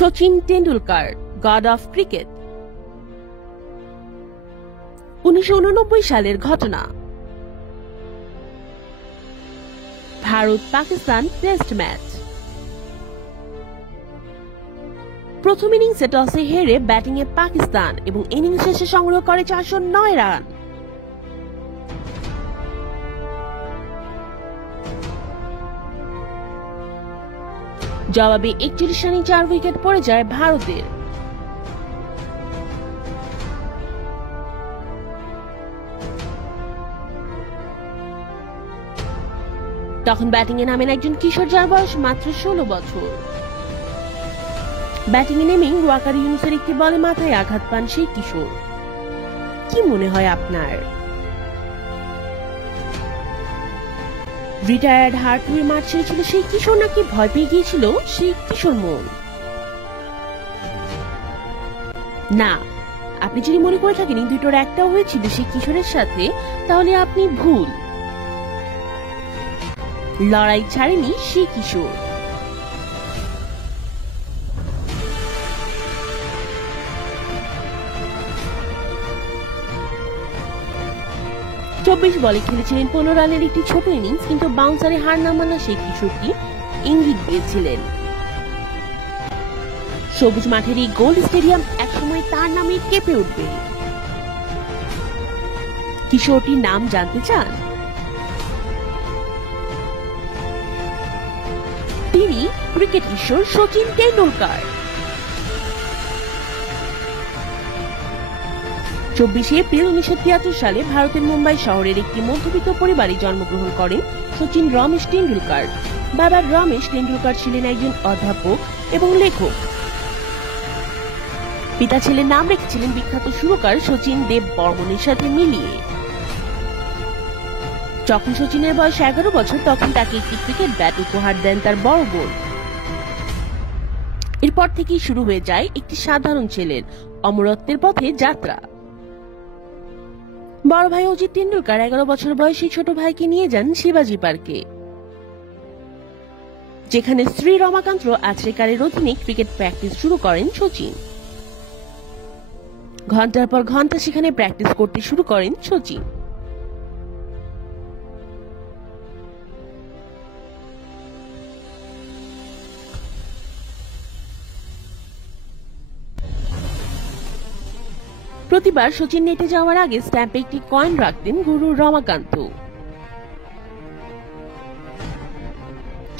Sachin Tendulkar, god of cricket. 1989 সালের ঘটনা। Bharat Pakistan test match. প্রথম ইনিংসে টসে হেরে ব্যাটিংয়ে পাকিস্তান এবং ইনিংস শেষে সংগ্রহ করে 409 রান। জবাবে 41 রানে 4 উইকেট পড়ে যায় ভারতের। তখন ব্যাটিংয়ে নামেন একজন কিশোর, যার বয়স মাত্র 16 বছর। ব্যাটিংয়ে নেমেই ওয়াকার ইউনুসের একটি বলে মাথায় আঘাত পান সেই কিশোর। কি মনে হয় আপনার? রিটায়ার্ড হার্ট হয়ে মাঠ ছেড়েছিল সেই কিশোর, নাকি ভয় পেয়ে গিয়েছিল সেই কিশোর মন? না, আপনি যদি মনে করে থাকেন এই দুটোর একটাও হয়েছিল সেই কিশোরের সাথে, তাহলে আপনি ভুল। লড়াই ছাড়েনি সেই কিশোর। চব্বিশ বলে খেলেছিলেন 15 রানের একটি ছোট ইনিংস, কিন্তু বাউন্সারে হার না মানা সেই কিশোরটি ইঙ্গিত দিয়েছিলেন। সবুজ মাঠের এই গোল্ড স্টেডিয়াম একসময় তার নামে কেঁপে উঠবে। কিশোরটির নাম জানতে চান? তিনি ক্রিকেট কিশোর শচীন টেন্ডুলকার। 24 এপ্রিল 1973 সালে ভারতের মুম্বাই শহরের একটি মধ্যবিত্ত পরিবারে জন্মগ্রহণ করেন শচীন রমেশ টেন্ডুলকার। বাবা রমেশ টেন্ডুলকার ছিলেন একজন অধ্যাপক এবং লেখক। পিতা ছেলের নাম রেখেছিলেন বিখ্যাত সুরকার শচীন দেব বর্মনের সাথে মিলিয়ে। যখন শচীনের বয়স 11 বছর, তখন তাকে একটি ক্রিকেট ব্যাট উপহার দেন তার বড় বোন। এরপর থেকেই শুরু হয়ে যায় একটি সাধারণ ছেলের অমরত্বের পথে যাত্রা। বড় ভাই অজিত টেন্ডুলকার 11 বছর বয়সী ছোট ভাইকে নিয়ে যান শিবাজি পার্কে, যেখানে শ্রী রমাকান্ত আচরেকারের অধীনে ক্রিকেট প্র্যাকটিস শুরু করেন শচীন। ঘন্টার পর ঘন্টা সেখানে প্র্যাকটিস করতে শুরু করেন শচীন। প্রতিবার শচীন নেটে যাওয়ার আগে স্ট্যাম্পে একটি কয়েন রাখতেন গুরু রমাকান্ত।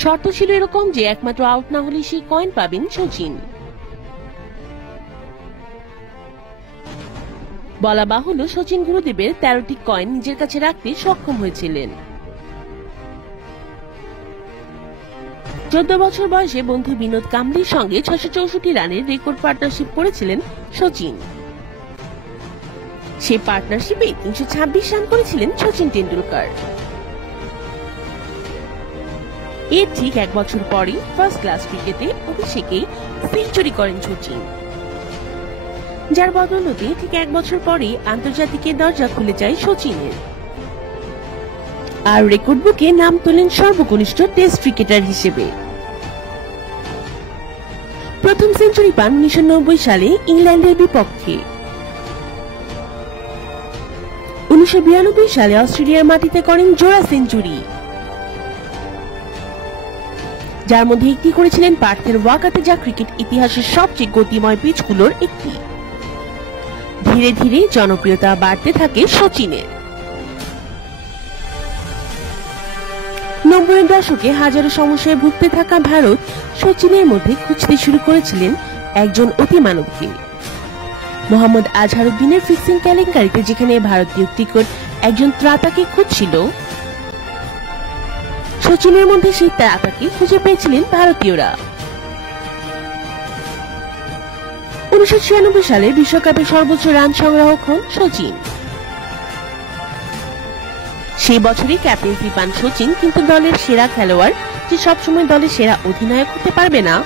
শর্ত ছিল এরকম যে একমাত্র আউট না হলে সেই কয়েন পাবেন শচীন। বলা বাহুল্য, শচীন গুরুদেবের 13টি কয়েন নিজের কাছে রাখতে সক্ষম হয়েছিলেন। 14 বছর বয়সে বন্ধু বিনোদ কাম্বলির সঙ্গে 664 রানের রেকর্ড পার্টনারশিপ করেছিলেন শচীন। সেই পার্টনারশিপে 326 রান করেছিলেন শচীন টেন্ডুলকার। এর ঠিক 1 বছর পরই ফার্স্ট ক্লাস ক্রিকেটে অভিষেকেই সেঞ্চুরি করেন শচীন, যার বদৌলতে ঠিক 1 বছর পরেই আন্তর্জাতিকের দরজা খুলে যায় শচীনের। আর রেকর্ড বুকে নাম তোলেন সর্বকনিষ্ঠ টেস্ট ক্রিকেটার হিসেবে। প্রথম সেঞ্চুরি পান 1990 সালে ইংল্যান্ডের বিপক্ষে। 1992 সালে অস্ট্রেলিয়ার মাটিতে করেন জোড়া সেঞ্চুরি, যার মধ্যে একটি করেছিলেন পার্থের ওয়াকাতে, যা ক্রিকেট ইতিহাসের সবচেয়ে গতিময় পিচগুলোর একটি। ধীরে ধীরে জনপ্রিয়তা বাড়তে থাকে শচীনের। 90-এর দশকে হাজারো সমস্যায় ভুগতে থাকা ভারত শচীনের মধ্যে খুঁজতে শুরু করেছিলেন একজন অতিমানবকে। মোহাম্মদ আজহারউদ্দিনের ফিক্সিং কেলেঙ্কারিতে যেখানে ভারতীয় ক্রিকেট একজন ত্রাতাকে খুঁজছিল, শচীনের মধ্যে সেই ত্রাতাকে খুঁজে পেয়েছিলেন ভারতীয়রা। 1996 সালে বিশ্বকাপের সর্বোচ্চ রান সংগ্রাহক হন শচীন। সেই বছরই ক্যাপ্টেন্সি পান শচীন, কিন্তু দলের সেরা খেলোয়াড় যে সবসময় দলের সেরা অধিনায়ক হতে পারবে না,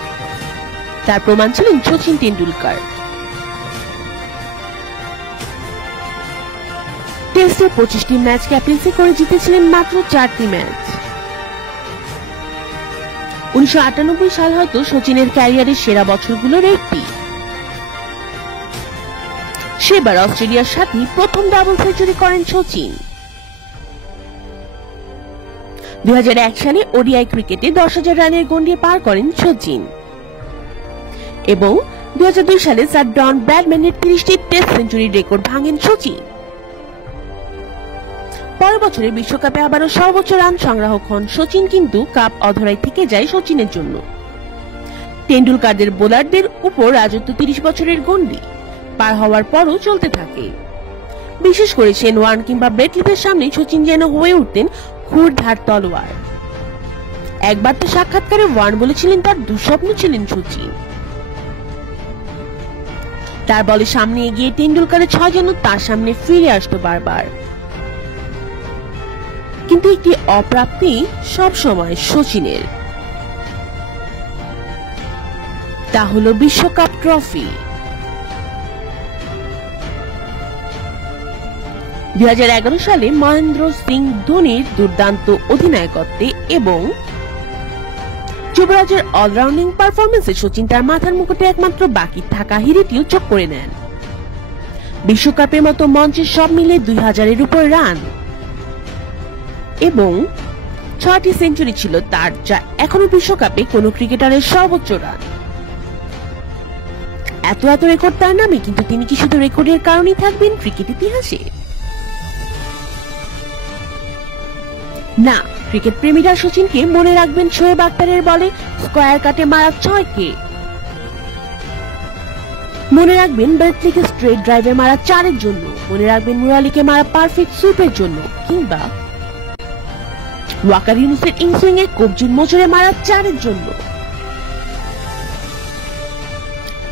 তার প্রমাণ ছিলেন শচীন টেন্ডুলকার। টেস্টে 25টি ম্যাচ ক্যাপ্টেন্সি করে জিতেছিলেন মাত্র 4টি ম্যাচ। 1998 সাল হয়তো সচিনের ক্যারিয়ারের সেরা বছরগুলোর একটি। সেবার অস্ট্রেলিয়ার সাথে প্রথম ডাবল সেঞ্চুরি করেন সচিন। 2001 সালে ওডিআই ক্রিকেটে 10,000 রানের গণ্ডি পার করেন সচিন এবং 2002 সালে স্যার ডন ব্র্যাডম্যানের 30টি টেস্ট সেঞ্চুরির রেকর্ড ভাঙেন সচিন। পরের বছরে বিশ্বকাপে আবারও সর্বোচ্চ রান সংগ্রাহক হন সচিন, কিন্তু কাপ অধরাই থেকে যায় সচিনের জন্য। টেন্ডুলকারদের বোলারদের উপর রাজত্ব 30 বছরের গণ্ডি পার হওয়ার পরও চলতে থাকে। বিশেষ করে শেন ওয়ার্ন কিংবা ব্রেট লিদের সামনে সচিন যেন হয়ে উঠতেন ক্ষুরধার তলোয়ার। একবার তো সাক্ষাৎকারে ওয়ার্ন বলেছিলেন তার দুঃস্বপ্ন ছিলেন সচিন। তার বলে সামনে এগিয়ে টেন্ডুলকারের ছয় যেন তার সামনে ফিরে আসতো বারবার। কিন্তু একটি অপ্রাপ্তি সব সময় সচিনের, তা হলো বিশ্বকাপ ট্রফি। 2011 সালে মহেন্দ্র সিং ধোনির দুর্দান্ত অধিনায়কত্বে এবং যুবরাজের অলরাউন্ডিং পারফরমেন্সে সচিন তার মাথার মুকুটে একমাত্র বাকি থাকা হিরেটিও চোখ করে নেন। বিশ্বকাপের মতো মঞ্চে সব মিলে 2000-এর উপর রান এবং 6টি সেঞ্চুরি ছিল তার, যা এখনো বিশ্বকাপে কোনো ক্রিকেটারের সর্বোচ্চ রান। এত রেকর্ড তার নামে, কিন্তু তিনি কি শুধু রেকর্ডের কারণেই থাকবেন ক্রিকেট ইতিহাসে? না, ক্রিকেট প্রেমীরা সচিনকে মনে রাখবেন শোয়েব আখতারের বলে স্কয়ার কাটে মারা 6-কে, মনে রাখবেন বেটলিকে স্ট্রেট ড্রাইভে মারা 4-এর জন্য, মনে রাখবেন মুরালিকে মারা পারফেক্ট সুইপের জন্য, কিংবা ওয়াকার ইউনুসের ইনসুইং এ কবজির মোচড়ে মারা 4-এর জন্য।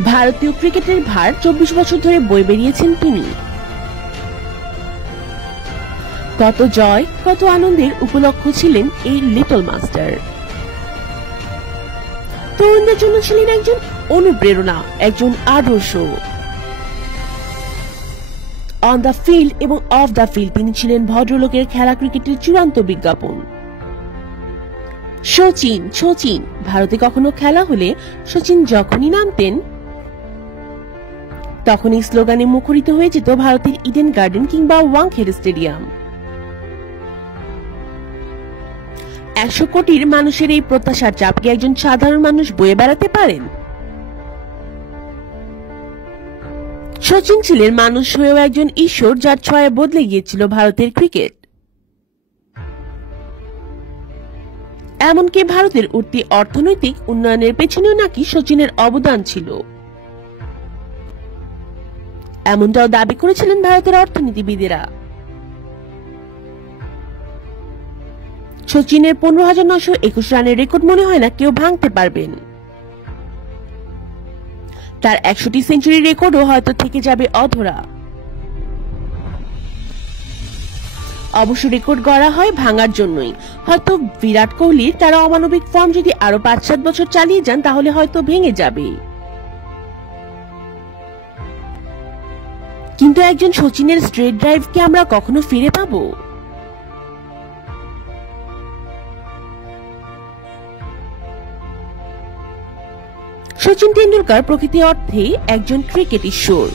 ভারতীয় ক্রিকেটের ভার 24 বছর ধরে বয়ে বেরিয়েছেন তিনি। কত জয়, কত আনন্দের উপলক্ষ ছিলেন এই লিটল মাস্টার। তরুণদের জন্য ছিলেন একজন অনুপ্রেরণা, একজন আদর্শ। অন দ্য ফিল্ড এবং অফ দ্য ফিল্ড তিনি ছিলেন ভদ্রলোকের খেলা ক্রিকেটের চূড়ান্ত বিজ্ঞাপন। সচিন ভারতে কখনো খেলা হলে সচিন যখনই নামতেন তখনই স্লোগানে মুখরিত হয়ে যেত ভারতের ইডেন গার্ডেন কিংবা ওয়াংখেড়ে স্টেডিয়াম। 100 কোটির মানুষের এই প্রত্যাশার চাপ কি একজন সাধারণ মানুষ বয়ে বেড়াতে পারেন? সচিন ছিলেন মানুষ হয়েও একজন ঈশ্বর, যার ছোঁয়ায় বদলে গিয়েছিল ভারতের ক্রিকেট। এমনকি ভারতের উঠতি অর্থনৈতিক উন্নয়নের পেছনেও নাকি সচিনের অবদান ছিল, এমনটাও দাবি করেছিলেন ভারতের অর্থনীতিবিদেরা। সচিনের 15,921 রানের রেকর্ড মনে হয় না কেউ ভাঙতে পারবেন। তার 100টি সেঞ্চুরির রেকর্ডও হয়তো থেকে যাবে অধরা। অবশ্য রেকর্ড গড়া হয় ভাঙার জন্যই। হয়তো বিরাট কোহলির তারা অমানবিক ফর্ম যদি আরো 5-7 বছর চালিয়ে যান তাহলে হয়তো ভেঙে যাবে, কিন্তু একজন সচিনের স্ট্রেট ড্রাইভ কি আমরা কখনো ফিরে পাবো? সচিন টেন্ডুলকার প্রকৃতি অর্থে একজন ক্রিকেট ঈশ্বর।